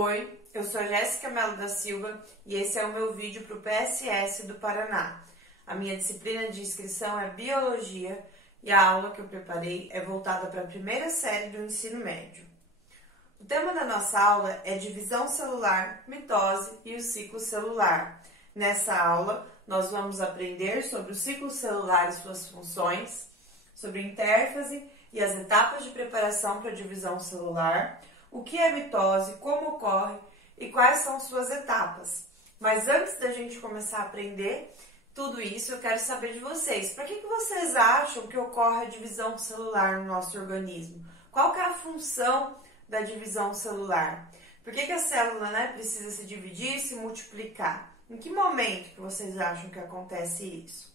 Oi, eu sou a Jéssica Melo da Silva e esse é o meu vídeo para o PSS do Paraná. A minha disciplina de inscrição é Biologia e a aula que eu preparei é voltada para a primeira série do ensino médio. O tema da nossa aula é divisão celular, mitose e o ciclo celular. Nessa aula, nós vamos aprender sobre o ciclo celular e suas funções, sobre intérfase e as etapas de preparação para a divisão celular, o que é mitose, como ocorre e quais são suas etapas. Mas antes da gente começar a aprender tudo isso, eu quero saber de vocês. Para que vocês acham que ocorre a divisão celular no nosso organismo? Qual que é a função da divisão celular? Por que a célula, precisa se dividir e se multiplicar? Em que momento que vocês acham que acontece isso?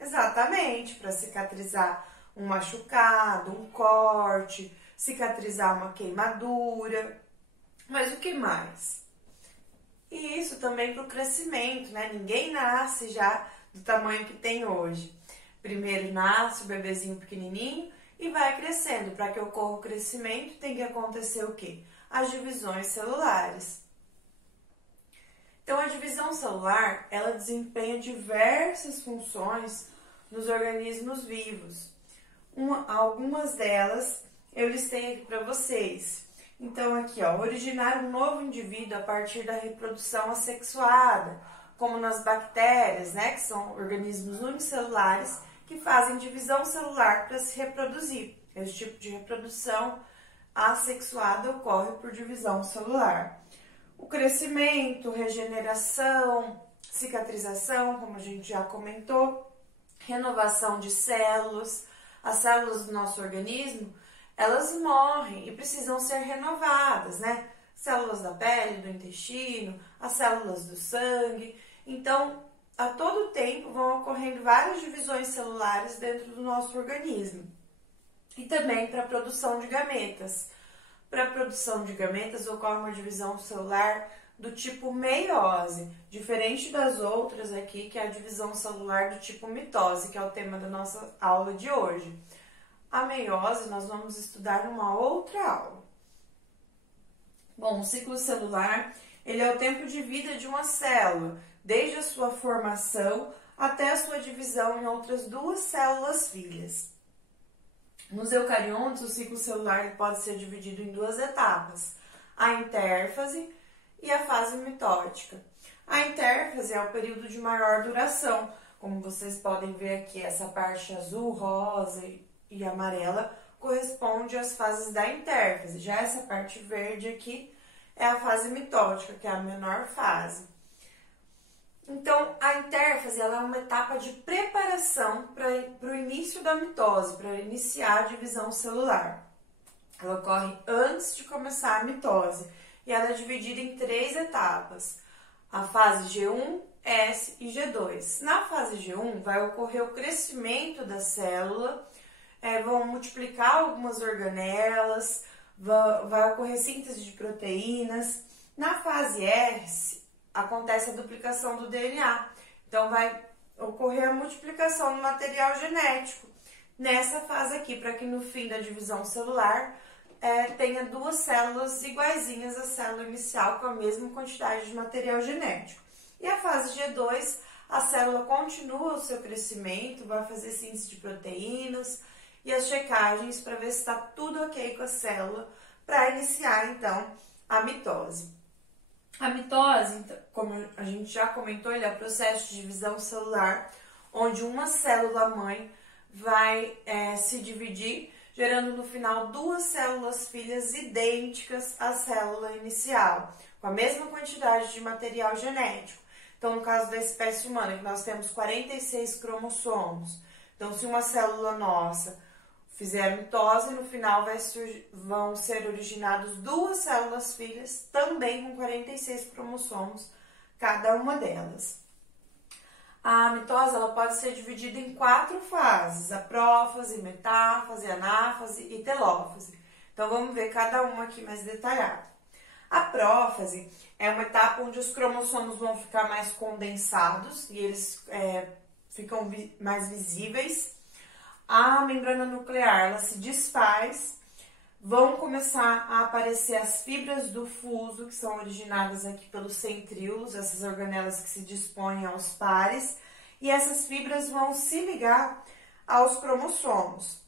Exatamente, para cicatrizar um machucado, um corte, cicatrizar uma queimadura. Mas o que mais? E isso também para o crescimento, Ninguém nasce já do tamanho que tem hoje. Primeiro nasce o bebezinho pequenininho e vai crescendo. Para que ocorra o crescimento, tem que acontecer o quê? As divisões celulares. Então, a divisão celular, ela desempenha diversas funções nos organismos vivos. Algumas delas eu listei aqui para vocês. Então, aqui, originar um novo indivíduo a partir da reprodução assexuada, como nas bactérias, que são organismos unicelulares que fazem divisão celular para se reproduzir. Esse tipo de reprodução assexuada ocorre por divisão celular. O crescimento, regeneração, cicatrização, como a gente já comentou, renovação de células. As células do nosso organismo, elas morrem e precisam ser renovadas, Células da pele, do intestino, as células do sangue. Então, a todo tempo vão ocorrendo várias divisões celulares dentro do nosso organismo. E também para a produção de gametas. Para a produção de gametas ocorre uma divisão celular do tipo meiose, diferente das outras aqui, que é a divisão celular do tipo mitose, que é o tema da nossa aula de hoje. A meiose nós vamos estudar numa outra aula. Bom, o ciclo celular, ele é o tempo de vida de uma célula, desde a sua formação até a sua divisão em outras duas células filhas. Nos eucariontes, o ciclo celular pode ser dividido em duas etapas, a intérfase e a fase mitótica. A intérfase é o período de maior duração, como vocês podem ver aqui, essa parte azul, rosa e amarela corresponde às fases da intérfase. Já essa parte verde aqui é a fase mitótica, que é a menor fase. Então, a intérfase ela é uma etapa de preparação para o início da mitose, para iniciar a divisão celular. Ela ocorre antes de começar a mitose e ela é dividida em 3 etapas, a fase G1, S e G2. Na fase G1 vai ocorrer o crescimento da célula, vão multiplicar algumas organelas, vai ocorrer síntese de proteínas. Na fase S acontece a duplicação do DNA, então vai ocorrer a multiplicação do material genético nessa fase aqui, para que no fim da divisão celular tenha 2 células iguaizinhas à célula inicial com a mesma quantidade de material genético. E a fase G2, a célula continua o seu crescimento, vai fazer síntese de proteínas e as checagens para ver se está tudo ok com a célula, para iniciar então a mitose. A mitose, como a gente já comentou, ele é o processo de divisão celular, onde uma célula-mãe vai se dividir, gerando no final 2 células filhas idênticas à célula inicial, com a mesma quantidade de material genético. Então, no caso da espécie humana, que nós temos 46 cromossomos. Então, se uma célula nossa fizer mitose, no final vão ser originadas 2 células filhas, também com 46 cromossomos, cada uma delas. A mitose ela pode ser dividida em 4 fases, a prófase, metáfase, anáfase e telófase. Então, vamos ver cada uma aqui mais detalhada. A prófase é uma etapa onde os cromossomos vão ficar mais condensados e eles ficam mais visíveis. A membrana nuclear ela se desfaz, vão começar a aparecer as fibras do fuso, que são originadas aqui pelos centríolos, essas organelas que se dispõem aos pares, e essas fibras vão se ligar aos cromossomos.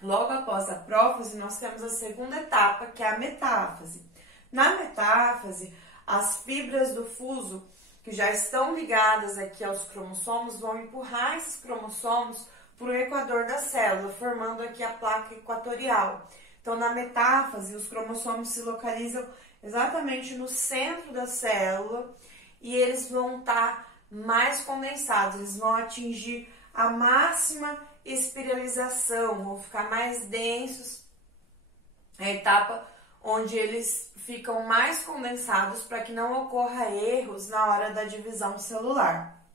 Logo após a prófase, nós temos a segunda etapa, que é a metáfase. Na metáfase, as fibras do fuso, que já estão ligadas aqui aos cromossomos, vão empurrar esses cromossomos para o equador da célula, formando aqui a placa equatorial. Então, na metáfase, os cromossomos se localizam exatamente no centro da célula e eles vão estar mais condensados, eles vão atingir a máxima espiralização, vão ficar mais densos, é a etapa onde eles ficam mais condensados para que não ocorra erros na hora da divisão celular.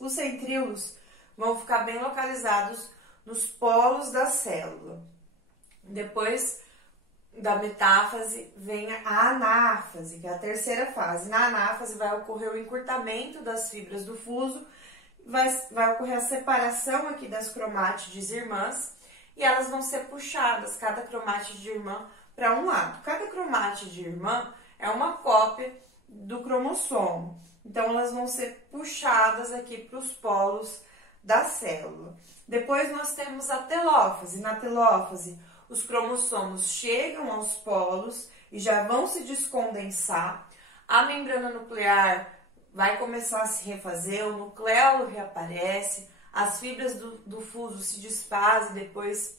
Os centríolos vão ficar bem localizados nos polos da célula. Depois da metáfase vem a anáfase, que é a terceira fase. Na anáfase vai ocorrer o encurtamento das fibras do fuso, vai ocorrer a separação aqui das cromátides irmãs e elas vão ser puxadas, cada cromátide irmã, para um lado. Cada cromátide irmã é uma cópia do cromossomo, então elas vão ser puxadas aqui para os polos da célula. Depois nós temos a telófase. Na telófase, os cromossomos chegam aos polos e já vão se descondensar. A membrana nuclear vai começar a se refazer, o nucleolo reaparece, as fibras do fuso se desfazem, depois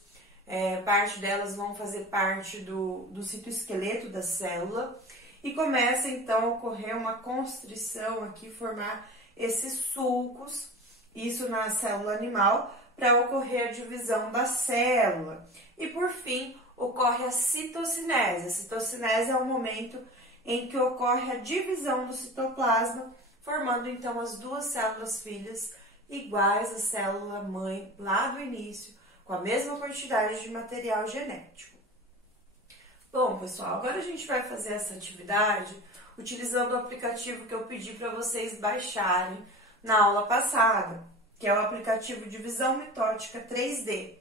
parte delas vão fazer parte do citoesqueleto da célula e começa então a ocorrer uma constrição aqui, formar esses sulcos, isso na célula animal, para ocorrer a divisão da célula. E por fim, ocorre a citocinese. A citocinese é o momento em que ocorre a divisão do citoplasma, formando então as duas células filhas iguais à célula mãe lá do início, com a mesma quantidade de material genético. Bom, pessoal, agora a gente vai fazer essa atividade utilizando o aplicativo que eu pedi para vocês baixarem na aula passada, que é o aplicativo de visão mitótica 3D.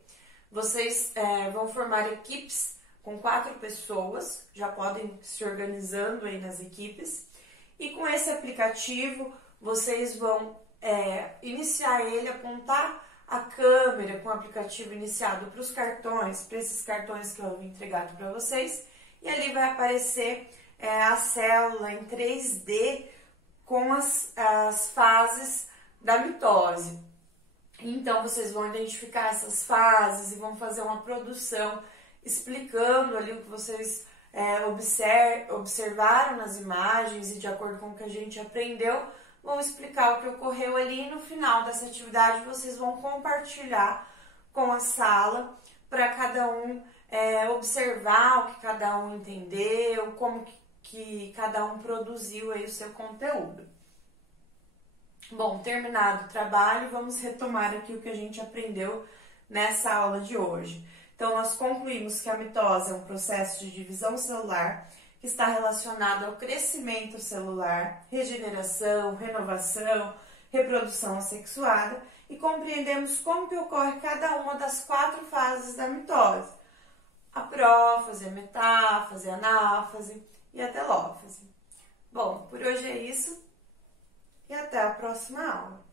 Vocês vão formar equipes com 4 pessoas, já podem se organizando aí nas equipes, e com esse aplicativo vocês vão iniciar ele, apontar a câmera com o aplicativo iniciado para os cartões, para esses cartões que eu havia entregado para vocês, e ali vai aparecer a célula em 3D com as fases da mitose. Então, vocês vão identificar essas fases e vão fazer uma produção explicando ali o que vocês observaram nas imagens e de acordo com o que a gente aprendeu, vão explicar o que ocorreu ali e no final dessa atividade vocês vão compartilhar com a sala para cada um observar o que cada um entendeu, como que cada um produziu aí o seu conteúdo. Bom, terminado o trabalho, vamos retomar aqui o que a gente aprendeu nessa aula de hoje. Então, nós concluímos que a mitose é um processo de divisão celular que está relacionado ao crescimento celular, regeneração, renovação, reprodução assexuada e compreendemos como que ocorre cada uma das 4 fases da mitose: a prófase, a metáfase, a anáfase e a telófase. Bom, por hoje é isso. E até a próxima aula.